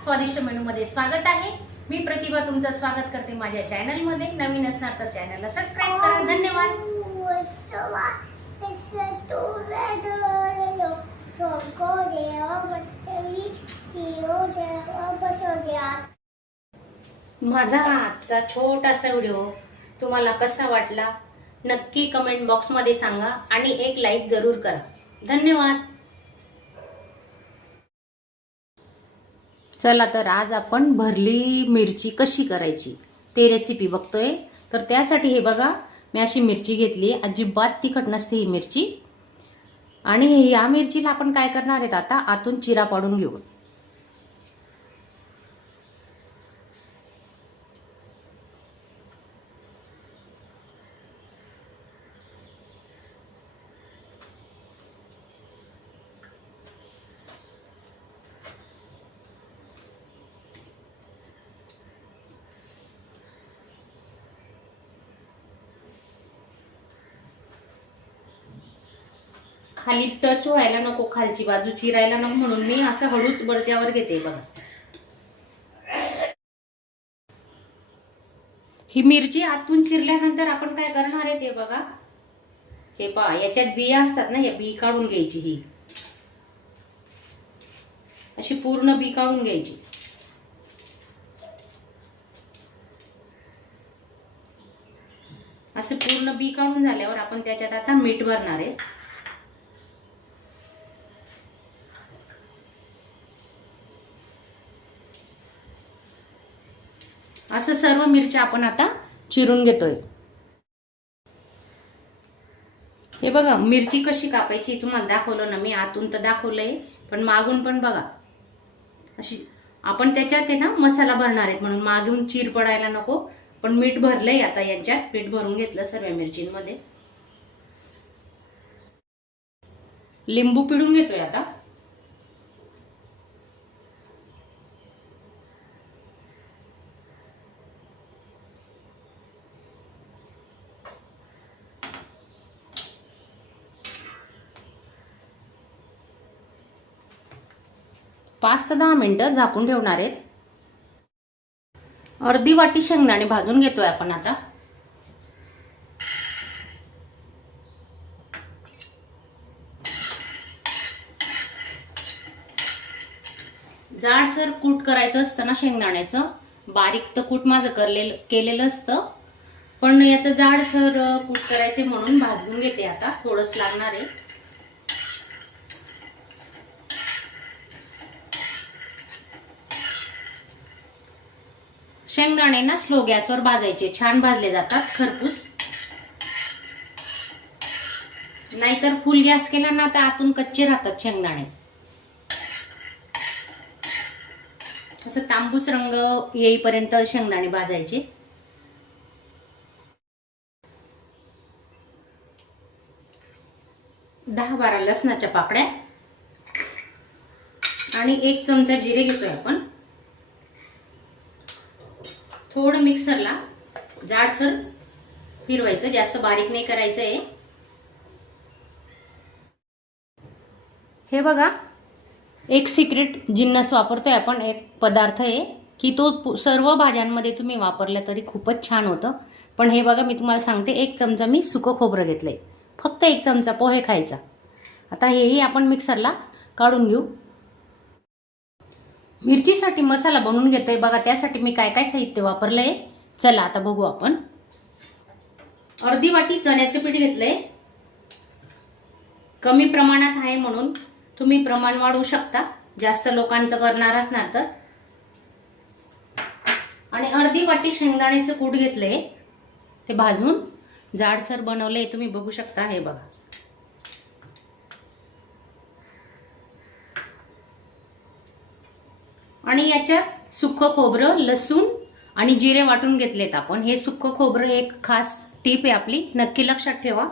स्वादिष्ट मेनूमध्ये स्वागत आहे। मी प्रतिभा तुमचं स्वागत करते माझ्या चॅनलमध्ये। नवीन असणार तर चॅनलला सबस्क्राइब करा। धन्यवाद। माझा हा आजचा छोटासा व्हिडिओ तुम्हाला कसा वाटला नक्की कमेंट बॉक्समध्ये सांगा आणि एक लाईक जरूर करा। धन्यवाद। चला तर आज आपण भरली मिरची कशी करायची ते रेसिपी बघतोय। तर त्यासाठी हे बघा मी अशी मिरची घेतली, अजिबात तिखट नसते ही मिरची। आणि या मिरचीला आपण काय करणार आहेत आता आतून चिरा पाडून घेऊ। खाली टच व्हायला नको, खालची बाजू चिरायला नको म्हणून मी असं हळूच बर्जावर घेते बघा। ही मिरची आतून चिरल्यानंतर आपण काय करणार आहे ते बघा। हे पहा याच्यात बिया असतात ना, या बी काढून घ्यायची। ही अशी पूर्ण बी काढून घ्यायची। असे पूर्ण बी काढून झाल्यावर आपण त्याच्यात आता मीठ भरणार आहे। असं सर्व मिरच्या आपण आता चिरून घेतोय। हे बघा मिरची कशी कापायची तुम्हाला दाखवलं ना मी, आतून तर दाखवलंय पण मागून पण बघा। अशी आपण त्याच्यात आहे ना मसाला भरणार आहेत म्हणून मागून चीर पडायला नको। पण मीठ भरलंय आता, यांच्यात मीठ भरून घेतलं सर्व मिरचींमध्ये। लिंबू पिळून घेतोय आता। पाच ते 10 मिनिटं झाकून ठेवणार आहेत। अर्धी वाटी शेंगदाणे भाजून घेतोय आपण आता। जाडसर कूट करायचं असतं ना शेंगदाण्याचं, बारीक तर कूट माझं केलेलं असतं पण याचं जाडसर कूट करायचे म्हणून भाजून घेते आता। थोडंच लागणार आहे। शेंगदाणे ना स्लो गॅसवर भाजायचे, छान भाजले जातात खरपूस। नाहीतर फुल गॅस केला ना तर आतून कच्चे राहतात शेंगदाणे। असं तांबूस रंग येईपर्यंत शेंगदाणे भाजायचे। दहा 12 लसणाच्या पाकळ्या आणि 1 चमचा जिरे घेतोय आपण। थोडं मिक्सरला जाडसर फिरवायचं, जास्त बारीक नाही करायचंय। हे बघा एक सिक्रेट जिन्नस वापरतोय आपण, एक पदार्थ आहे की तो सर्व भाज्यांमध्ये तुम्ही वापरला तरी खूपच छान होतं। पण हे बघा मी तुम्हाला सांगते, 1 चमचा मी सुकं खोबरं घेतलंय, फक्त 1 चमचा पोहे खायचा। आता हेही आपण मिक्सरला काढून घेऊ। मिरचीसाठी मसाला बनवून घेतोय बघा, त्यासाठी मी काय काय साहित्य वापरलंय चला आता बघू आपण। अर्धी वाटी चण्याचे पीठ घेतलंय, कमी प्रमाणात आहे म्हणून तुम्ही प्रमाण वाढवू शकता जास्त लोकांचं करणार असणार तर। आणि अर्धी वाटी शेंगदाण्याचं कूट घेतलंय, ते भाजून जाडसर बनवलंय, तुम्ही बघू शकता। हे बघा आणि याच्यात सुक्कं खोबरं, लसूण आणि जिरे वाटून घेतलेत आपण। हे सुक्कं खोबरं एक खास टिप आहे आपली, नक्की लक्षात ठेवा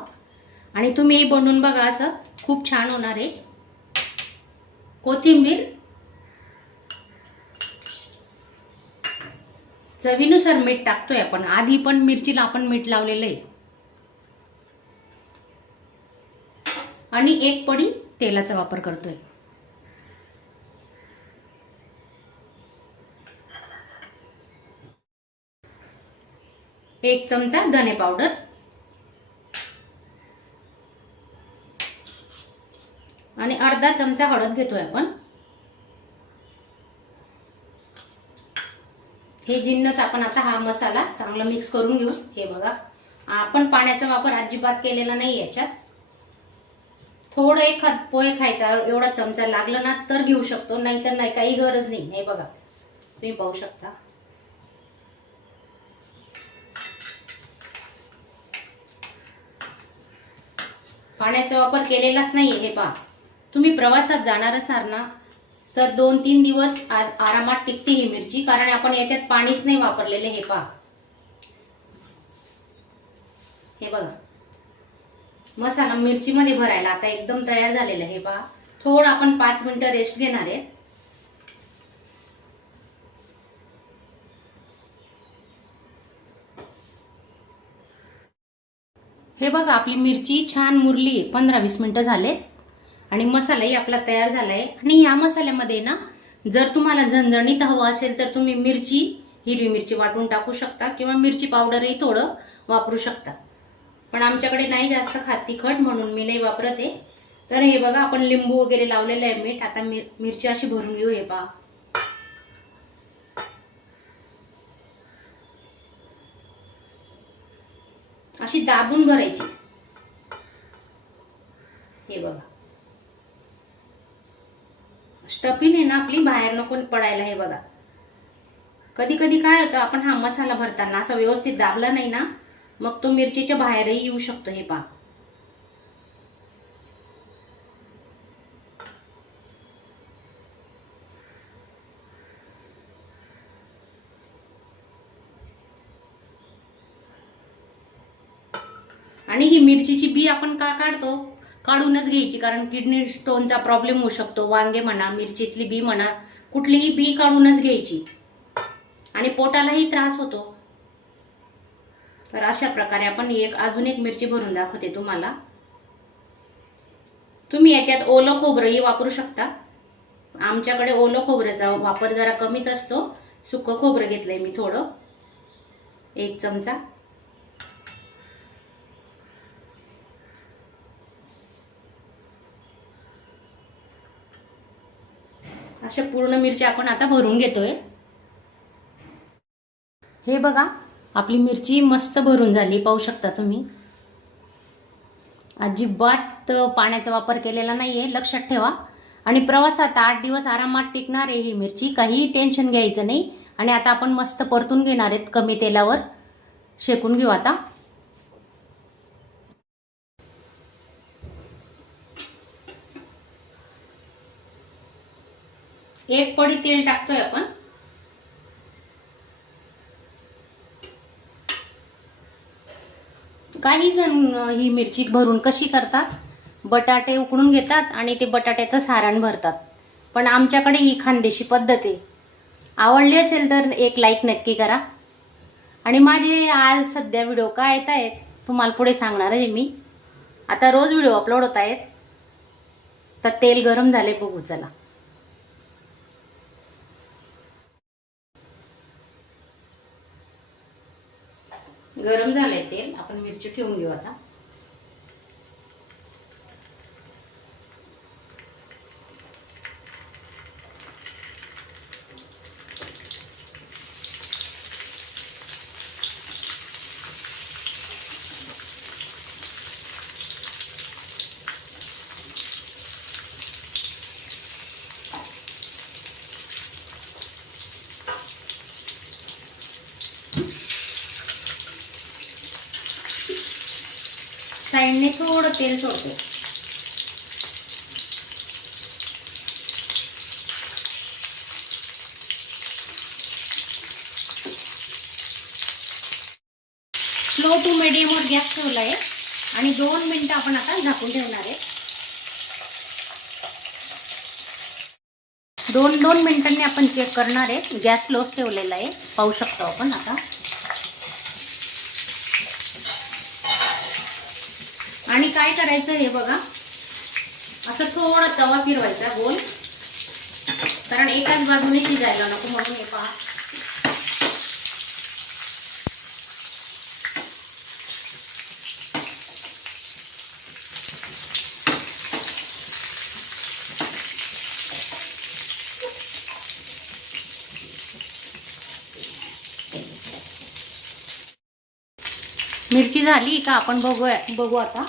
आणि तुम्ही बनवून बघा, असं खूप छान होणार आहे। कोथिंबीर चवीनुसार मीठ टाकतोय आपण, आधी पण मिरचीला आपण मीठ लावलेलं आहे। आणि 1 पडी तेलाचा वापर करतोय। 1 चमचा धने पावडर आणि अर्धा चमचा हळद घेतोय आपण। हे जिन्नस आपण आता हा मसाला चांगला मिक्स करून घेऊ। हे बघा, आपण पाण्याचा वापर अजिबात केलेला नाही याच्यात। थोडं एखाद पोहे खायचा एवढा चमचा लागला ना तर घेऊ शकतो, नाहीतर नाही, काही गरज नाही। हे बघा, तुम्ही पाहू शकता। पाण्याचा वापर केलेलाच नाही। हे पहा, तुम्ही प्रवासात जाणार असाल ना तर 2-3 दिवस आरामात टिकते ही मिरची, कारण आपण याच्यात पाणीच नाही वापरलेले। हे पहा, हे बघा, मसाला मिरची मध्ये भरायला आता एकदम तयार झालेला आहे। हे पहा, थोडं आपण 5 मिनिटं रेस्ट घेणार आहे। हे बघा, आपली मिरची छान मुरली। 15-20 मिनिटं झाले आणि मसालाही आपला तयार झालाय। आणि या मसाल्यामध्ये ना जर तुम्हाला झणझणीत हवं असेल तर तुम्ही मिरची, हिरवी मिरची वाटून टाकू शकता किंवा मिरची पावडरही थोडं वापरू शकता, पण आमच्याकडे नाही जास्त खात तिखट म्हणून मी नाही वापरत आहे। तर हे बघा, आपण लिंबू वगैरे लावलेलं आहे, मीठ। आता मिरची अशी भरून घेऊ। हे पहा, अशी दाबून भरायची। हे बघा, स्टफिंग आहे ना आपली बाहेर नको पडायला। हे बघा, कधी कधी काय होतं, आपण हा मसाला भरताना असा व्यवस्थित दाबला नाही ना मग तो मिरचीच्या बाहेरही येऊ शकतो। हे पहा, आणि ही मिरचीची बी आपण का काढतो, काढूनच घ्यायची, कारण किडनी स्टोनचा प्रॉब्लेम होऊ शकतो। वांगे म्हणा, मिरचीतली बी म्हणा, कुठलीही बी काढूनच घ्यायची आणि पोटालाही त्रास होतो। तर अशा प्रकारे आपण अजून एक मिरची भरून दाखवते तुम्हाला। तुम्ही याच्यात ओलं खोबरंही वापरू शकता। आमच्याकडे ओलं खोबऱ्याचा वापर जरा कमीच असतो। सुकं खोबरं घेतलंय मी थोडं, 1 चमचा। अशा पूर्ण मिरच्या आपण आता भरून घेतोय। हे बघा, आपली मिरची मस्त भरून झाली, पाहू शकता तुम्ही। अजिबात पाण्याचा वापर केलेला नाहीये, लक्षात ठेवा। आणि प्रवासात 8 दिवस आरामात टिकणार आहे ही मिरची, काही टेन्शन घ्यायचं नाही। आणि आता आपण मस्त परतून घेणार आहेत, कमी तेलावर शेकून घेऊ आता। एक पडी तेल टाकतोय आपण। काही जण ही मिरची भरून कशी करतात, बटाटे उकडून घेतात आणि ते बटाट्याचं सारण भरतात, पण आमच्याकडे ही खानदेशी पद्धत आहे। आवडली असेल तर एक लाईक नक्की करा। आणि माझे आज सध्या व्हिडिओ काय येत आहेत तुम्हाला पुढे सांगणार आहे मी। आता रोज व्हिडिओ अपलोड होत आहेत। तर तेल गरम झाले, बघू चला। गरम झालंय तेल, आपण मिरची ठेवून घेऊ आता। साइडने थोडं तेल सोडते। स्लो टू मीडियमवर गॅस ठेवला आहे आणि 2 मिनिटं आपण आता झाकून ठेवणार आहे। 2 मिनिटांनी आपण चेक करणार आहे। गॅस स्लोच ठेवलेला आहे, पाहू शकतो आपण आता। आणि काय करायचं हे बघा, असं थोडा तवा फिरवायचा गोल, कारण एकाच बाजूने शिजायला नको म्हणून। हे पहा, मिरची झाली का आपण बघू आता.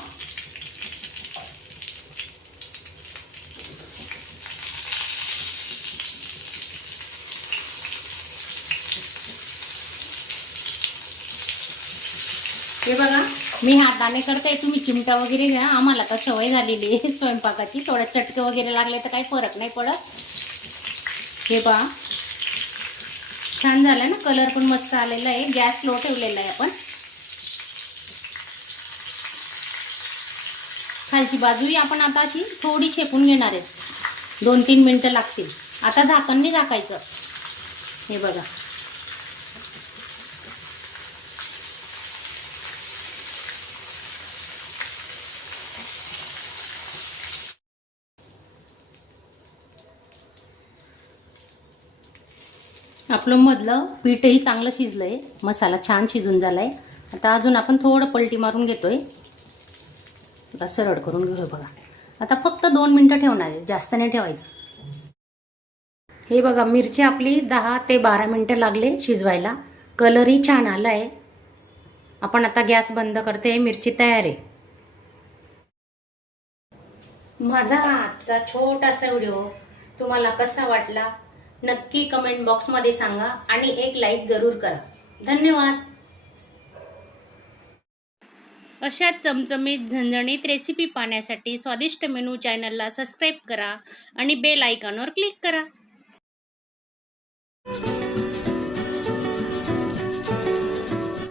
हे बघा मी हाताने करते, तुम्ही चिमटा वगैरे घ्या. आम्हाला तर सवय झालेली आहे स्वयंपाकाची. थोडं चटके वगैरे लागले तर काही फरक नाही पडत. हे पहा छान झालं ना, कलर पण मस्त आलेला आहे. गॅस लो ठेवलेला आहे आपण. खालची बाजूही आपण आता अशी थोडी शेकून घेणार आहे. 2-3 मिनिटं लागतील. आता झाकण नाही झाकायचं. हे बघा आपलं मधलं पीठही चांगलं शिजलंय. मसाला छान शिजून झालाय. आता अजून आपण थोडं पलटी मारून घेतोय. आता सरळ करून घेऊया बघा. आता फक्त 2 मिनिटं ठेवणार आहे, जास्त नाही ठेवायचं. हे बघा मिरची आपली 10 ते 12 मिनिटं लागले शिजवायला. कलरही छान आलाय. आपण आता गॅस बंद करते. मिरची तयार आहे. माझा आजचा छोटासा व्हिडिओ तुम्हाला कसा वाटला नक्की कमेंट बॉक्समध्ये सांगा आणि एक लाईक जरूर करा. धन्यवाद. अशा चमचमीत झणझणीत रेसिपी पाहण्यासाठी स्वादिष्ट मेनू चॅनलला सबस्क्राईब करा आणि बेल आयकॉनवर क्लिक करा.